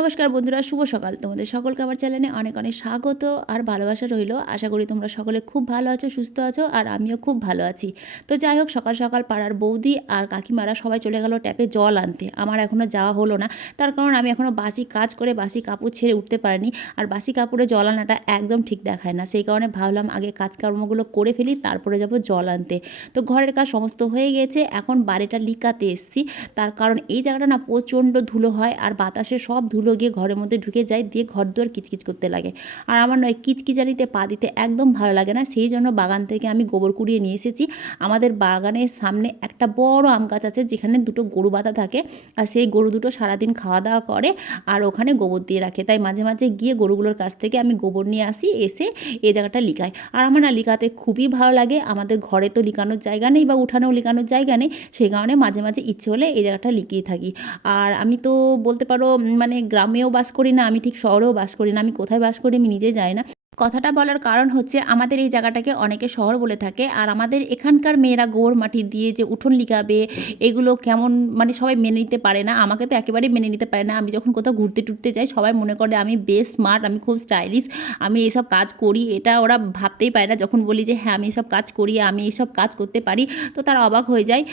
নমস্কার বন্ধুরা, শুভ সকাল। তোমাদের সকলকে আমার চ্যানেলে অনেক অনেক স্বাগত আর ভালোবাসা রইল। আশা করি তোমরা সকলে খুব ভালো আছো, সুস্থ আছো আর আমিও খুব ভালো আছি। তো যাই হোক, সকাল সকাল পাড়ার বৌদি আর কাকিমারা সবাই চলে গেল ট্যাপে জল আনতে। আমার এখনও যাওয়া হলো না, তার কারণ আমি এখনও বাসি কাজ করে বাসি কাপড় ছেড়ে উঠতে পারিনি। আর বাসি কাপড়ে জল আনাটা একদম ঠিক দেখায় না, সেই কারণে ভাবলাম আগে কাজকর্মগুলো করে ফেলি, তারপরে যাব জল আনতে। তো ঘরের কাজ সমস্ত হয়ে গেছে, এখন বাড়িটা লিকাতে এসছি। তার কারণ এই জায়গাটা না প্রচণ্ড ধুলো হয় আর বাতাসে সব ধুলো গিয়ে ঘরের মধ্যে ঢুকে যায়, দিয়ে ঘর দুয়ার কিচকিচ করতে লাগে। আর আমার নয় কিচকিচানিতে পা দিতে একদম ভালো লাগে না, সেই জন্য বাগান থেকে আমি গোবর কুড়িয়ে নিয়ে এসেছি। আমাদের বাগানের সামনে একটা বড় আম গাছ আছে, যেখানে দুটো গরু বাঁধা থাকে। আর সেই গরু দুটো সারাদিন খাওয়া দাওয়া করে আর ওখানে গোবর দিয়ে রাখে, তাই মাঝে মাঝে গিয়ে গরুগুলোর কাছ থেকে আমি গোবর নিয়ে আসি, এসে এই জায়গাটা লিকাই। আর আমার না লিকাতে খুবই ভালো লাগে। আমাদের ঘরে তো লিকানোর জায়গা নেই বা উঠানেও লিকানোর জায়গা নেই, সেই কারণে মাঝে মাঝে ইচ্ছে হলে এই জায়গাটা লিকিয়ে থাকি। আর আমি তো বলতে পারো মানে গ্রামেও বাস করি না, আমি ঠিক শহরেও বাস করি না, আমি কোথায় বাস করি আমি নিজেই জানি না। কথাটা বলার কারণ হচ্ছে, আমাদের এই জায়গাটাকে অনেকে শহর বলে থাকে, আর আমাদের এখানকার মেয়েরা গোবর মাটি দিয়ে যে উঠোন লিখাবে এগুলো কেমন মানে সবাই মেনে নিতে পারে না। আমাকে তো একেবারেই মেনে নিতে পারে না। আমি যখন কোথাও ঘুরতে টুরতে যাই সবাই মনে করে আমি বেশ স্মার্ট, আমি খুব স্টাইলিশ, আমি এইসব কাজ করি। এটা ওরা ভাবতেই পারে না। যখন বলি যে হ্যাঁ আমি এইসব কাজ করি, আমি এইসব কাজ করতে পারি, তো তারা অবাক হয়ে যায়।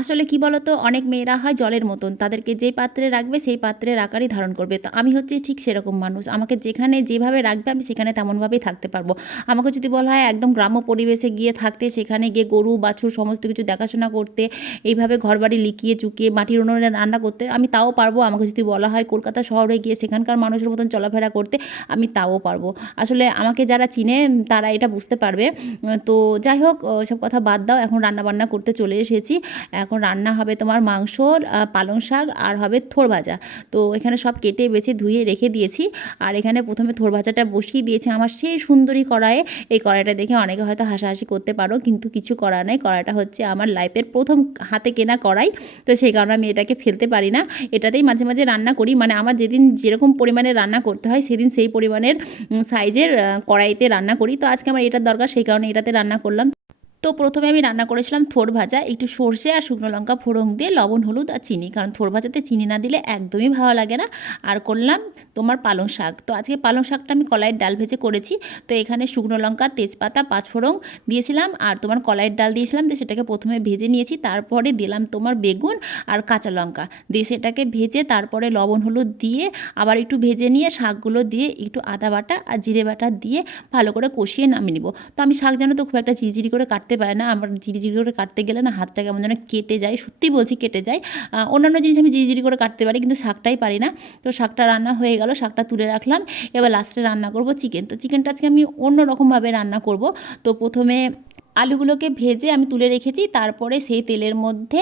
আসলে কি বলতো, অনেক মেয়েরা হয় জলের মতন, তাদেরকে যেই পাত্রে রাখবে সেই পাত্রের আকারই ধারণ করবে। তো আমি হচ্ছি ঠিক সেরকম মানুষ, আমাকে যেখানে যেভাবে রাখবে আমি সেখানে তেমনভাবেই থাকতে পারবো। আমাকে যদি বলা হয় একদম গ্রাম্য পরিবেশে গিয়ে থাকতে, সেখানে গিয়ে গরু বাছুর সমস্ত কিছু দেখাশোনা করতে, এইভাবে ঘরবাড়ি লিখিয়ে চুকিয়ে মাটির উনুনে রান্না করতে, আমি তাও পারবো। আমাকে যদি বলা হয় কলকাতা শহরে গিয়ে সেখানকার মানুষের মতন চলাফেরা করতে, আমি তাও পারবো। আসলে আমাকে যারা চিনে তারা এটা বুঝতে পারবে। তো যাই হোক, সব কথা বাদ দাও, এখন রান্না বান্না করতে চলে এসেছি। এখন রান্না হবে তোমার মাংস, পালং শাক আর হবে থোড় ভাজা। তো এখানে সব কেটে বেছে ধুয়ে রেখে দিয়েছি। আর এখানে প্রথমে থোড় ভাজাটা বসিয়ে দিয়েছি আমার সেই সুন্দরী কড়াইয়ে। এই কড়াইটা দেখে অনেকে হয়তো হাসাহাসি করতে পারো, কিন্তু কিছু করার নেই। কড়াইটা হচ্ছে আমার লাইফের প্রথম হাতে কেনা কড়াই, তো সেই কারণে আমি এটাকে ফেলতে পারি না। এটাতেই মাঝে মাঝে রান্না করি, মানে আমার যেদিন যেরকম পরিমাণে রান্না করতে হয় সেদিন সেই পরিমাণের সাইজের কড়াইতে রান্না করি। তো আজকে আমার এটার দরকার, সেই কারণে এটাতে রান্না করলাম। তো প্রথমে আমি রান্না করেছিলাম থোড় ভাজা, একটু সর্ষে আর শুকনো লঙ্কা ফোড়ন দিয়ে, লবণ হলুদ আর চিনি, কারণ থোড় ভাজাতে চিনি না দিলে একদমই ভালো লাগে না। আর করলাম তোমার পালং শাক। তো আজকে পালং শাকটা আমি কলাইয়ের ডাল ভেজে করেছি। তো এখানে শুকনো লঙ্কা, তেজপাতা, পাঁচফোড়ন দিয়েছিলাম আর তোমার কলাইয়ের ডাল দিয়েছিলাম, দিয়ে সেটাকে প্রথমে ভেজে নিয়েছি। তারপরে দিলাম তোমার বেগুন আর কাঁচা লঙ্কা দিয়ে সেটাকে ভেজে, তারপরে লবণ হলুদ দিয়ে আবার একটু ভেজে নিয়ে শাকগুলো দিয়ে একটু আদা বাটা আর জিরে বাটা দিয়ে ভালো করে কষিয়ে নামিয়ে নিব। তো আমি শাক জানো তো খুব একটা ঝিরিঝিরি করে কাটতে পারে না, আমার ঝিরিঝিরি করে কাটতে গেলে না হাতটা কেমন যেন কেটে যায়, সত্যি বলছি কেটে যায়। অন্যান্য জিনিস আমি ঝিরিঝিরি করে কাটতে পারি, কিন্তু শাকটাই পারি না। তো শাকটা রান্না হয়ে গেল, শাকটা তুলে রাখলাম। এবার লাস্টে রান্না করব চিকেন। তো চিকেনটা আজকে আমি অন্য রকমভাবে রান্না করব। তো প্রথমে আলুগুলোকে ভেজে আমি তুলে রেখেছি, তারপরে সেই তেলের মধ্যে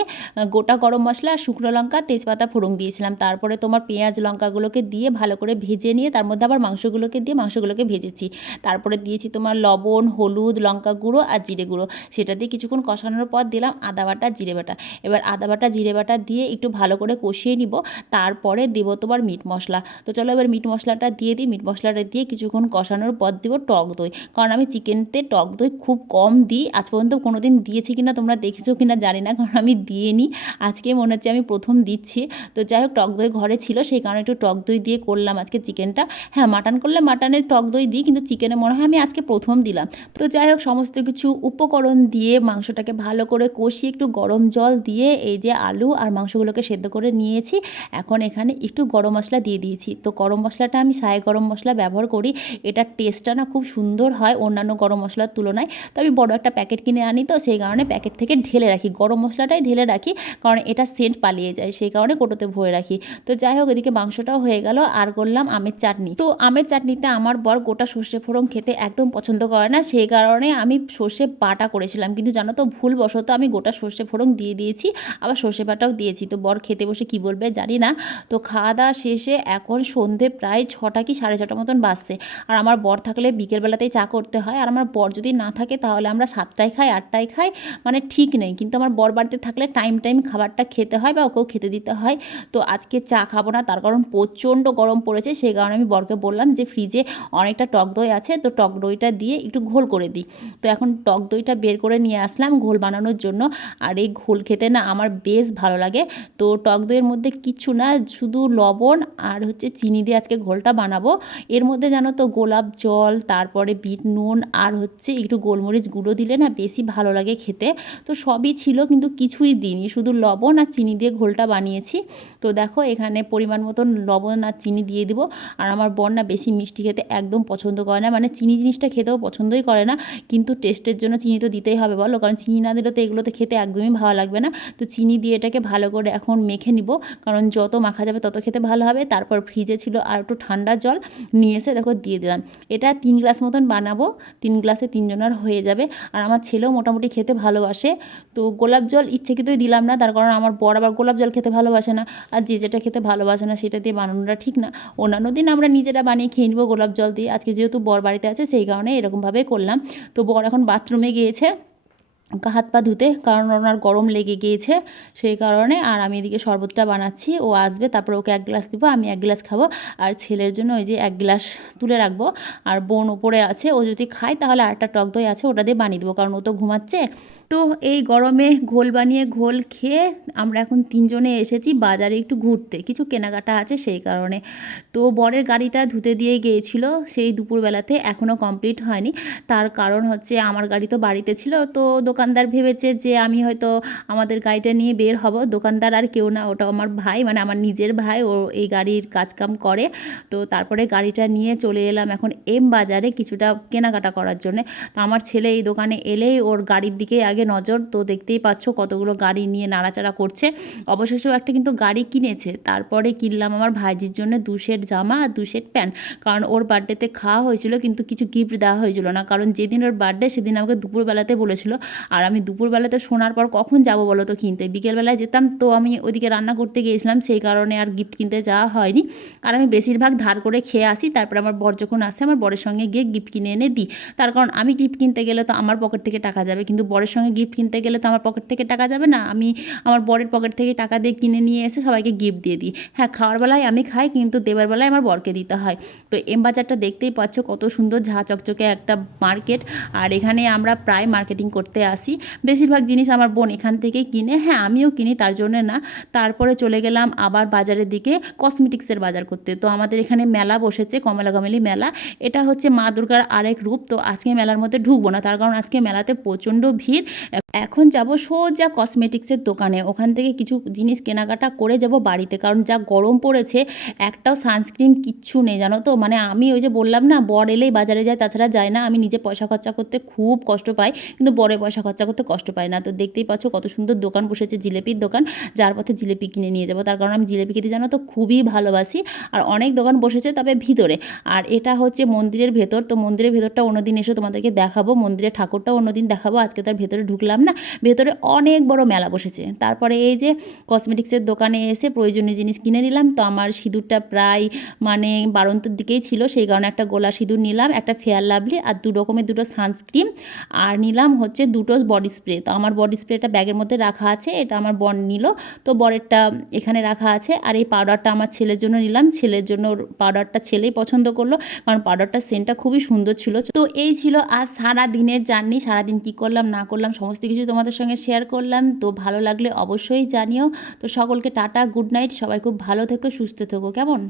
গোটা গরম মশলা, শুকনো লঙ্কা, তেজপাতা ফোড়ন দিয়েছিলাম। তারপরে তোমার পেঁয়াজ লঙ্কাগুলোকে দিয়ে ভালো করে ভেজে নিয়ে তার মধ্যে আবার মাংসগুলোকে দিয়ে মাংসগুলোকে ভেজেছি। তারপরে দিয়েছি তোমার লবণ, হলুদ, লঙ্কা গুঁড়ো আর জিরে গুঁড়ো। সেটা দিয়ে কিছুক্ষণ কষানোর পর দিলাম আদা বাটা, জিরে বাটা। এবার আদা বাটা জিরে বাটা দিয়ে একটু ভালো করে কষিয়ে নিব। তারপরে দেবো তোমার মিট মশলা। তো চলো এবার মিট মশলাটা দিয়ে দিই। মিট মশলাটা দিয়ে কিছুক্ষণ কষানোর পর দেবো টক দই, কারণ আমি চিকেনতে টক দই খুব কম দিই। আজ পর্যন্ত কোনো দিন দিয়েছি কিনা তোমরা দেখেছো কিনা জানি না, কারণ আমি দিইনি, আজকে মনে হচ্ছে আমি প্রথম দিচ্ছি। তো যাই হোক, টক দই ঘরে ছিল, সেই কারণে একটু টক দই দিয়ে করলাম আজকে চিকেনটা। হ্যাঁ, মাটন করলে মাটনের টক দই দিই, কিন্তু চিকেনে মনে হয় আমি আজকে প্রথম দিলাম। তো যাই হোক, সমস্ত কিছু উপকরণ দিয়ে মাংসটাকে ভালো করে কষিয়ে একটু গরম জল দিয়ে এই যে আলু আর মাংসগুলোকে সেদ্ধ করে নিয়েছি। এখন এখানে একটু গরম মশলা দিয়ে দিয়েছি। তো গরম মশলাটা আমি সাই গরম মশলা ব্যবহার করি, এটার টেস্টটা না খুব সুন্দর হয় অন্যান্য গরম মশলার তুলনায়। তো আমি বড় একটা প্যাকেট কিনে আনি, তো সেই কারণে প্যাকেট থেকে ঢেলে রাখি, গরম মশলাটাই ঢেলে রাখি, কারণ এটা সেন্ট পালিয়ে যায়, সেই কারণে কোটোতে ভরে রাখি। তো যাই হোক, এদিকে মাংসটাও হয়ে গেল। আর করলাম আমের চাটনি। তো আমের চাটনিতে আমার বর গোটা সর্ষে ফোড়ন খেতে একদম পছন্দ করে না, সেই কারণে আমি সর্ষে বাটা করেছিলাম, কিন্তু জানো তো ভুলবশত আমি গোটা সর্ষে ফোড়ন দিয়ে দিয়েছি, আবার সর্ষে বাটাও দিয়েছি। তো বর খেতে বসে কি বলবে জানি না। তো খাওয়া দাওয়া শেষে এখন সন্ধে প্রায় 6টা কি 6:30 মতন বাজছে। আর আমার বর থাকলে বিকেলবেলাতেই চা করতে হয়, আর আমার বর যদি না থাকে তাহলে আমরা 7টায় খায় 8টায় খায়, মানে ঠিক নেই। কিন্তু আমার বর বাড়িতে থাকলে টাইম খাবারটা খেতে হয় বা ওকেও খেতে দিতে হয়। তো আজকে চা খাবো না, তার কারণ প্রচণ্ড গরম পড়েছে। সেই কারণে আমি বরকে বললাম যে ফ্রিজে অনেকটা টক দই আছে, তো টক দইটা দিয়ে একটু ঘোল করে দিই। তো এখন টক দইটা বের করে নিয়ে আসলাম ঘোল বানানোর জন্য। আর এই ঘোল খেতে না আমার বেশ ভালো লাগে। তো টক দইয়ের মধ্যে কিচ্ছু না, শুধু লবণ আর হচ্ছে চিনি দিয়ে আজকে ঘোলটা বানাবো। এর মধ্যে জানো তো গোলাপ জল, তারপরে বিট নুন আর হচ্ছে একটু গোলমরিচ গুঁড়ো দিলে না বেশি ভালো লাগে খেতে। তো সবই ছিল কিন্তু কিছুই দিইনি, শুধু লবণ আর চিনি দিয়ে ঘোলটা বানিয়েছি। তো দেখো এখানে পরিমাণ মতন লবণ আর চিনি দিয়ে দিব। আর আমার বর না বেশি মিষ্টি খেতে একদম পছন্দ করে না, মানে চিনি জিনিসটা খেতেও পছন্দই করে না, কিন্তু টেস্টের জন্য চিনি তো দিতেই হবে বলো, কারণ চিনি না দিলে তো এগুলোতে খেতে একদমই ভালো লাগবে না। তো চিনি দিয়ে এটাকে ভালো করে এখন মেখে নিব, কারণ যত মাখা যাবে তত খেতে ভালো হবে। তারপর ফ্রিজে ছিল আর একটু ঠান্ডা জল নিয়ে এসে দেখো দিয়ে দিলাম। এটা 3 গ্লাস মতন বানাবো, 3 গ্লাসে 3 জনের হয়ে যাবে। আর আমার ছেলেও মোটামুটি খেতে ভালোবাসে। তো গোলাপ জল ইচ্ছাকৃতই দিলাম না, তার কারণ আমার বর আবার গোলাপ জল খেতে ভালোবাসে না। আর যে যেটা খেতে ভালোবাসে না সেটা দিয়ে বানানোটা ঠিক না। অন্যান্য দিন আমরা নিজেরা বানিয়ে খেয়ে নিব গোলাপ জল দিয়ে, আজকে যেহেতু বর বাড়িতে আছে সেই কারণে এরকমভাবে করলাম। তো বর এখন বাথরুমে গিয়েছে হাত পা ধুতে, কারণ ওনার গরম লেগে গিয়েছে সেই কারণে। আর আমি এদিকে শরবতটা বানাচ্ছি, ও আসবে তারপর ওকে 1 গ্লাস দেবো, আমি 1 গ্লাস খাবো। আর ছেলের জন্য ওই যে 1 গ্লাস তুলে রাখবো। আর বোন ওপরে আছে, ও যদি খায় তাহলে আরেকটা টক দই আছে ওটা দিয়ে বানিয়ে দেবো, কারণ ও তো ঘুমাচ্ছে। তো এই গরমে ঘোল বানিয়ে ঘোল খেয়ে আমরা এখন 3 জনে এসেছি বাজারে একটু ঘুরতে, কিছু কেনাকাটা আছে সেই কারণে। তো বরের গাড়িটা ধুতে দিয়ে গিয়েছিল সেই দুপুরবেলাতে, এখনও কমপ্লিট হয়নি। তার কারণ হচ্ছে আমার গাড়ি তো বাড়িতে ছিল, তো দোকানদার ভেবেছে যে আমি হয়তো আমাদের গাড়িটা নিয়ে বের হব। দোকানদার আর কেউ না, ওটা আমার ভাই, মানে আমার নিজের ভাই, ও এই গাড়ির কাজকাম করে। তো তারপরে গাড়িটা নিয়ে চলে এলাম এখন এম বাজারে কিছুটা কেনাকাটা করার জন্য। তো আমার ছেলে এই দোকানে এলেই ওর গাড়ির দিকে আগে নজর, তো দেখতেই পাচ্ছ কতগুলো গাড়ি নিয়ে নাড়াচাড়া করছে। অবশেষেও একটা কিন্তু গাড়ি কিনেছে। তারপরে কিনলাম আমার ভাইজির জন্য 2 সেট জামা আর 2 সেট প্যান্ট, কারণ ওর বার্থডেতে খাওয়া হয়েছিল কিন্তু কিছু গিফট দেওয়া হয়েছিল না, কারণ যেদিন ওর বার্থডে সেদিন আমাকে দুপুরবেলাতে বলেছিল। আর আমি দুপুরবেলাতে শোনার পর কখন যাবো বলো তো কিনতে, বিকেলবেলায় যেতাম, তো আমি ওইদিকে রান্না করতে গিয়েছিলাম সেই কারণে আর গিফট কিনতে যাওয়া হয়নি। আর আমি বেশিরভাগ ধার করে খেয়ে আসি, তারপরে আমার বর যখন আসে আমার বরের সঙ্গে গিয়ে গিফট কিনে এনে দিই। তার কারণ আমি গিফট কিনতে গেলে তো আমার পকেট থেকে টাকা যাবে, কিন্তু বরের সঙ্গে গিফট কিনতে গেলে তো আমার পকেট থেকে টাকা যাবে না। আমি আমার বরের পকেট থেকে টাকা দিয়ে কিনে নিয়ে এসে সবাইকে গিফট দিয়ে দিই। হ্যাঁ, খাওয়ার বেলায় আমি খাই, কিন্তু দেবার বেলায় আমার বরকে দিতে হয়। তো এম বাজারটা দেখতেই পাচ্ছ কত সুন্দর ঝাঁ চকচকে একটা মার্কেট। আর এখানে আমরা প্রায় মার্কেটিং করতে আসি, বেশিরভাগ জিনিস আমার বোন এখান থেকেই কিনে। হ্যাঁ, আমিও কিনি, তার জন্য না। তারপরে চলে গেলাম আবার বাজারের দিকে কসমেটিক্সের বাজার করতে। তো আমাদের এখানে মেলা বসেছে, কমলাগামেলি মেলা। এটা হচ্ছে মা দুর্গার আরেক রূপ। তো আজকে মেলার মধ্যে ঢুকবো না, তার কারণ আজকে মেলাতে প্রচণ্ড ভিড়। এখন যাব সোজা কসমেটিক্সের দোকানে, ওখান থেকে কিছু জিনিস কেনাকাটা করে যাব বাড়িতে, কারণ যা গরম পড়েছে একটাও সানস্ক্রিন কিচ্ছু নেই জানো তো। মানে আমি ওই যে বললাম না, বর এলেই বাজারে যায়, তাছাড়া যায় না। আমি নিজে পয়সা খরচা করতে খুব কষ্ট পাই, কিন্তু বরে পয়সা খরচা করতে কষ্ট পাই না। তো দেখতেই পাচ্ছ কত সুন্দর দোকান বসেছে, জিলেপির দোকান, যার পথে জিলেপি কিনে নিয়ে যাব, তার কারণ আমি জিলেপি খেতে জানো তো খুবই ভালোবাসি। আর অনেক দোকান বসেছে তবে ভিতরে। আর এটা হচ্ছে মন্দিরের ভেতর, তো মন্দিরের ভেতরটা অন্যদিন এসে তোমাদেরকে দেখাবো, মন্দিরের ঠাকুরটাও অন্যদিন দেখাবো, আজকে তার ভেতরে ঢুকলাম না। ভেতরে অনেক বড় মেলা বসেছে। তারপরে এই যে কসমেটিক্সের দোকানে এসে প্রয়োজনীয় জিনিস কিনে নিলাম। তো আমার সিঁদুরটা প্রায় মানে বাড়ন্তের দিকেই ছিল, সেই কারণে একটা গোলা সিঁদুর নিলাম, একটা ফেয়ার লাভলি আর 2 রকমের 2টো সানস্ক্রিন, আর নিলাম হচ্ছে 2টো বডি স্প্রে। তো আমার বডি স্প্রেটা ব্যাগের মধ্যে রাখা আছে, এটা আমার বর নিল, তো বরেরটা এখানে রাখা আছে। আর এই পাউডারটা আমার ছেলের জন্য নিলাম, ছেলের জন্য পাউডারটা ছেলেই পছন্দ করলো, কারণ পাউডারটার সেন্টটা খুবই সুন্দর ছিল। তো এই ছিল আজ সারা দিনের জার্নি, সারাদিন কী করলাম না করলাম সমস্ত কিছু তোমাদের সঙ্গে শেয়ার করলাম। তো ভালো লাগলে অবশ্যই জানিও। তো সকলকে টাটা, গুড নাইট, সবাই খুব ভালো থেকো, সুস্থ থেকো, কেমন।